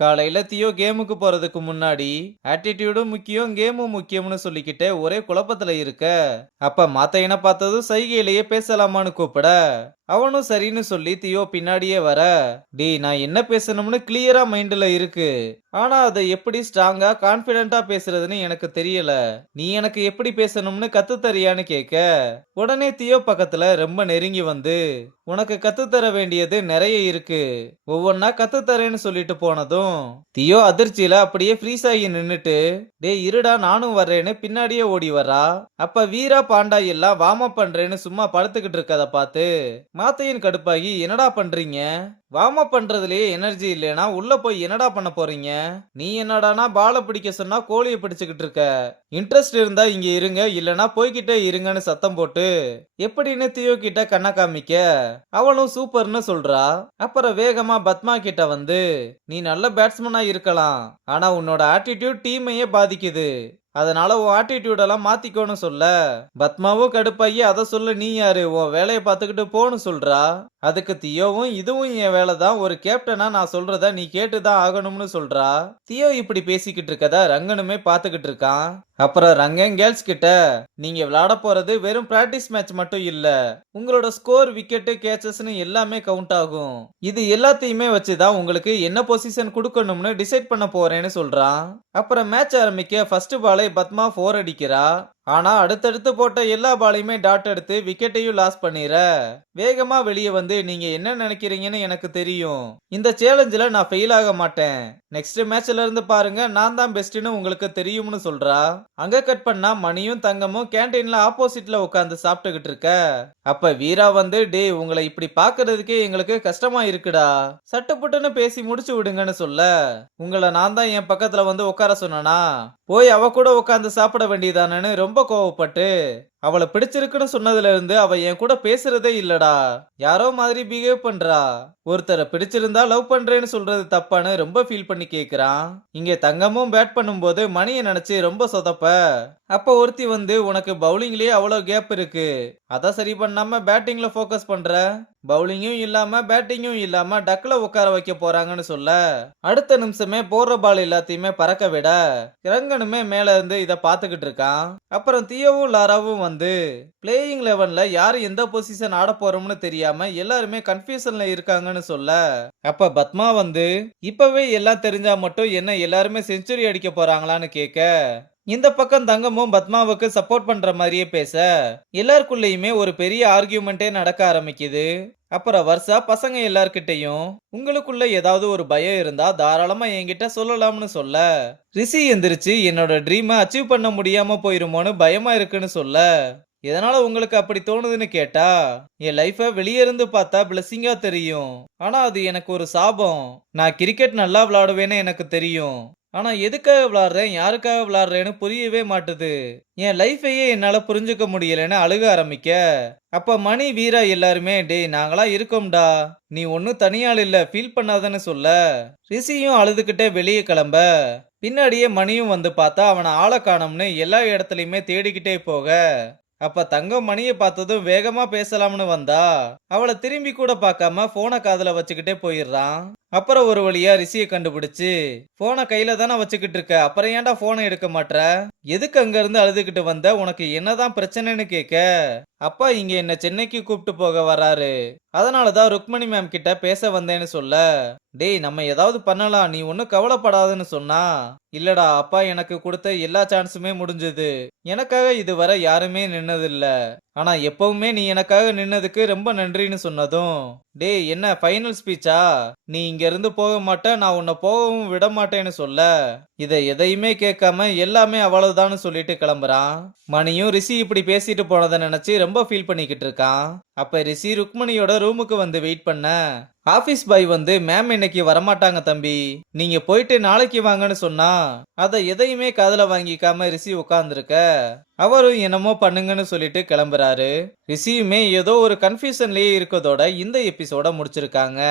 காலையில தியோ கேமுக்கு போறதுக்கு முன்னாடி ஆட்டிடியூடும் முக்கியம் கேமும் முக்கியம்னு சொல்லிக்கிட்டு ஒரே குழப்பத்துல இருக்க. அப்ப மாத்தையனை பார்த்ததும் சைகையிலேயே பேசலாமான்னு கூப்பிட அவனும் சரின்னு சொல்லி தியோ பின்னாடியே வர, டேய் நான் என்ன பேசணும்னு கிளியரா மைண்ட்ல இருக்கு. ஆனா அதை எப்படி ஸ்ட்ராங்கா கான்பிடென்ட்டா பேசுறதுன்னு எனக்கு தெரியல. நீ எனக்கு எப்படி பேசணும்னு கத்து தரியான்னு கேட்க, உடனே தியோ பக்கத்துல ரொம்ப நெருங்கி வந்து, உனக்கு கத்து தர வேண்டியது நிறைய இருக்கு, ஒவ்வொன்னா கத்து தரேன்னு சொல்லிட்டு போனதும் தியோ அதிர்ச்சியில அப்படியே ஃப்ரீஸ் ஆகி நின்னுட்டு, டேய் இருடா நானும் வர்றேன்னு பின்னாடியே ஓடி வரா. அப்ப வீரா பாண்டா எல்லாம் வார்ம் அப் பண்றேன்னு சும்மா படுத்துக்கிட்டு இருக்கத பார்த்து மாத்தையன் கடுப்பாகி, என்னடா பண்றீங்க, வார்ம் அப் பண்றதுலயே எனர்ஜி இல்லைனா உள்ள போய் என்னடா பண்ண போறீங்க, நீ என்னடானா பால பிடிக்க சொன்னா கோழியை பிடிச்சுக்கிட்டு இருக்க, இன்ட்ரெஸ்ட் இருந்தா இங்க இருங்க இல்லனா போய்கிட்டே இருங்கன்னு சத்தம் போட்டு எப்படின்னு தியோ கிட்ட கண்ண காமிக்க அவளும் சூப்பர்னு சொல்றா. அப்புறம் வேகமா பத்மா கிட்ட வந்து, நீ நல்ல பேட்ஸ்மேனா இருக்கலாம், ஆனா உன்னோட ஆட்டிடியூட் டீமையே பாதிக்குது, அதனால உன் ஆட்டிடியூட் எல்லாம் மாத்திக்கோன்னு சொல்ல, பத்மாவும் கடுப்பாகி அதை சொல்ல நீ யாரு, உன் வேலையை பார்த்துக்கிட்டு போன்னு சொல்றா. அதுக்கு தியோவும் இதுவும் என் வேலை தான், ஒரு கேப்டனா நான் சொல்றத நீ கேட்டுதான் ஆகணும்னு சொல்றா. தியோ இப்படி பேசிக்கிட்டு இருக்கதா ரங்கனுமே பாத்துக்கிட்டு இருக்கான். அப்புறம் ரங்கன் கேர்ள்ஸ் கிட்ட, நீங்க விளையாட போறது வெறும் பிராக்டிஸ் மேட்ச் மட்டும் இல்ல, உங்களோட ஸ்கோர் விக்கெட் கேச்சஸ்னு எல்லாமே கவுண்ட் ஆகும், இது எல்லாத்தையுமே வச்சுதான் உங்களுக்கு என்ன பொசிஷன் கொடுக்கணும்னு டிசைட் பண்ண போறேன்னு சொல்றான். அப்புறம் மேட்ச் ஆரம்பிக்க ஃபர்ஸ்ட் பாலை பத்மா 4 அடிக்கிறா. ஆனா அடுத்தடுத்து போட்ட எல்லா பாலையுமே டாட் எடுத்து விக்கெட்டையும் லாஸ் பண்ணிர. வேகமா வெளியே வந்து, நீங்க என்ன நினைக்கிறீங்கன்னு எனக்கு தெரியும், இந்த சேலஞ்சில நான் ஃபெயில் ஆக மாட்டேன், நெக்ஸ்ட் மேட்ச்ல இருந்து பாருங்க நான் தான் பெஸ்ட்னு உங்களுக்கு தெரியும்னு சொல்றா. அங்க கட் பண்ணா மணியும் தங்கமும் கேண்டீன்ல ஆப்போசிட்ல உட்கார்ந்து சாப்பிட்டுக்கிட்டு இருக்க. அப்ப வீரா வந்து, டேய் உங்களை இப்படி பாக்குறதுக்கே எங்களுக்கு கஷ்டமா இருக்குடா, சட்டுப்புட்டுன்னு பேசி முடிச்சு விடுங்கன்னு சொல்ல, உங்களை நான் தான் என் பக்கத்துல வந்து உட்கார சொன்னா, போய் அவ கூட உட்கார்ந்து சாப்பிட வேண்டியதானு ரொம்ப கோவப்பட்டு, அவளை பிடிச்சிருக்குன்னு சொன்னதுல இருந்து அவ என் கூட பேசுறதே இல்லடா, யாரோ மாதிரி பிஹேவ் பண்றா, ஒருத்தரை பிடிச்சிருந்தா லவ் பண்றேன்னு சொல்றது தப்பான்னு ரொம்ப ஃபீல் பண்ணி கேக்குறான். இங்க தங்கமும் பேட் பண்ணும்போது மணியை நினைச்சு ரொம்ப சொதப்ப, அப்ப ஒருத்தி வந்து, உனக்கு பவுலிங்லயே அவ்வளவு கேப் இருக்கு, அத சரி பண்ணாம பேட்டிங்ல போக்கஸ் பண்ற, பவுலிங்கும் இல்லாம பேட்டிங்கும் இல்லாம டக்ல உட்கார வைக்க போறாங்கன்னு சொல்ல, அடுத்த நிமிஷமே போடுற பால் எல்லாத்தையுமே பறக்க விட ரங்கனுமே மேல இருந்து இத பாத்துக்கிட்டு இருக்கான். அப்புறம் தியோவும் லாராவும் வந்து, பிளேயிங் 11ல யாரு எந்த பொசிஷன் ஆட போறோம்னு தெரியாம எல்லாருமே கன்ஃபியூஷன்ல இருக்காங்கன்னு சொல்ல, அப்ப பத்மா வந்து, இப்பவே எல்லாம் தெரிஞ்சா மட்டும் என்ன எல்லாருமே செஞ்சுரி அடிக்க போறாங்களான்னு கேட்க, இந்த பக்கம் தங்கமும் பத்மாவுக்கு சப்போர்ட் பண்ற மாதிரியே பேச எல்லாருக்குள்ளயுமே ஒரு பெரிய ஆர்கியூமெண்டே நடக்க ஆரம்பிக்குது. அப்புறம் வருஷா பசங்க எல்லார்கிட்டையும், உங்களுக்குள்ள ஏதாவது ஒரு பயம் இருந்தா தாராளமா என்கிட்ட சொல்லலாம்னு சொல்ல, ரிஷி எந்திரிச்சு என்னோட ட்ரீமை அச்சீவ் பண்ண முடியாம போயிருமோன்னு பயமா இருக்குன்னு சொல்ல, எதனால உங்களுக்கு அப்படி தோணுதுன்னு கேட்டா, என் லைஃப வெளியே இருந்து பார்த்தா பிளெஸிங்கா தெரியும், ஆனா அது எனக்கு ஒரு சாபம், நான் கிரிக்கெட் நல்லா விளையாடுவேன்னு எனக்கு தெரியும், ஆனா எதுக்காக விளையாடுறேன் யாருக்காக விளையாடுறேன்னு புரியவே மாட்டுது, என் லைஃபையே என்னால புரிஞ்சுக்க முடியலன்னு அழுக ஆரம்பிக்க, அப்ப மணி வீரா எல்லாருமே, டேய் நாங்களா இருக்கோம்டா, நீ ஒன்னும் தனியாள் இல்ல ஃபீல் பண்ணாதன்னு சொல்ல, ரிஷியும் அழுதுகிட்டே வெளியே கிளம்ப, பின்னாடியே மணியும் வந்து பார்த்தா அவனை ஆளை காணோம்னு எல்லா இடத்துலயுமே தேடிக்கிட்டே போக, அப்ப தங்கம் மணியை பார்த்ததும் வேகமா பேசலாம்னு வந்தா அவளை திரும்பி கூட பார்க்காம போனை காதுல வச்சுக்கிட்டே போயிடுறான். அப்புறம் ஒரு வழியா ரிஷியை கண்டுபிடிச்சு, போனை கையில தானே வச்சுக்கிட்டு இருக்க, அப்புறம் ஏன்டா போனை எடுக்க மாட்ற, எதுக்கு அங்க இருந்து அழுதுகிட்டு வந்த, உனக்கு என்னதான் பிரச்சனைன்னு கேட்க, அப்பா இங்க என்ன சென்னைக்கு கூப்பிட்டு போக வராரு, அதனாலதான் ருக்மணி மேம் கிட்ட பேச வந்தேன்னு சொல்ல, டேய் நம்ம ஏதாவது பண்ணலாம் நீ ஒன்னும் கவலைப்படாதுன்னு சொன்னா, இல்லடா அப்பா எனக்கு கொடுத்த எல்லா சான்ஸுமே முடிஞ்சது, எனக்காக இதுவரை யாருமே நின்னதில்ல, ஆனா எப்பவுமே நீ எனக்காக நின்னதுக்கு ரொம்ப நன்றின்னு சொன்னதும், டேய் என்ன ஃபைனல் ஸ்பீச்சா, நீ இங்க இருந்து போக மாட்ட நான் உன்னை போகவும் விட மாட்டேன்னு சொல்ல, இதை எதையுமே கேட்காம எல்லாமே அவ்வளவுதான்னு சொல்லிட்டு கிளம்புறான். மணியும் ரிஷி இப்படி பேசிட்டு போனதை நினைச்சு ரொம்ப ஃபீல் பண்ணிக்கிட்டு இருக்கான். அப்ப ரிஷி ருக்மணியோட ரூமுக்கு வந்து வெயிட் பண்ண, ஆபீஸ் பாய் வந்து, மேம் இன்னைக்கு வரமாட்டாங்க தம்பி, நீங்க போயிட்டு நாளைக்கு வாங்கன்னு சொன்னா, அத எதையுமே காதுல வாங்கிக்காம ரிஷி உட்கார்ந்துருக்க, அவரும் என்னமோ பண்ணுங்கன்னு சொல்லிட்டு கிளம்புறாரு. ரிஷியுமே ஏதோ ஒரு கன்ஃபியூஷன்லயே இருக்கதோட இந்த எபிசோட முடிச்சிருக்காங்க.